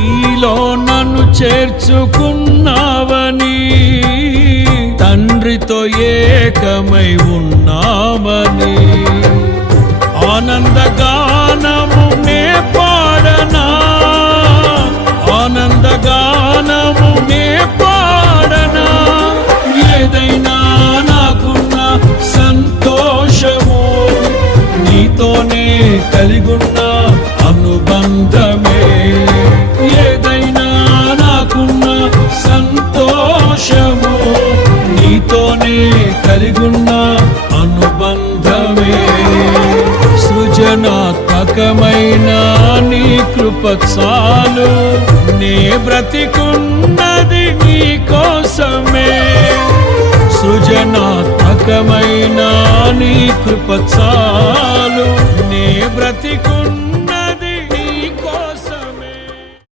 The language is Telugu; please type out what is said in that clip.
నీలో నన్ను చేర్చుకున్నావని, తండ్రితో ఏకమై ఉన్నామని, ఆనందగానము నే పాడనా, ఆనందగానము నే పాడనా. ఏదైనా నాకున్న సంతోషము నీతోనే కలిగున్న అనుబంధమే. ఏదైనా నాకున్న సంతోషము నీతోనే కలిగున్న అనుబంధమే. సృజనాత్మకమైన నీ కృప చాలు, నే బ్రతికున్నది నీ కోసమే. సృజనాత్మకమైన నీ కృప చాలు, నే బ్రతికున్న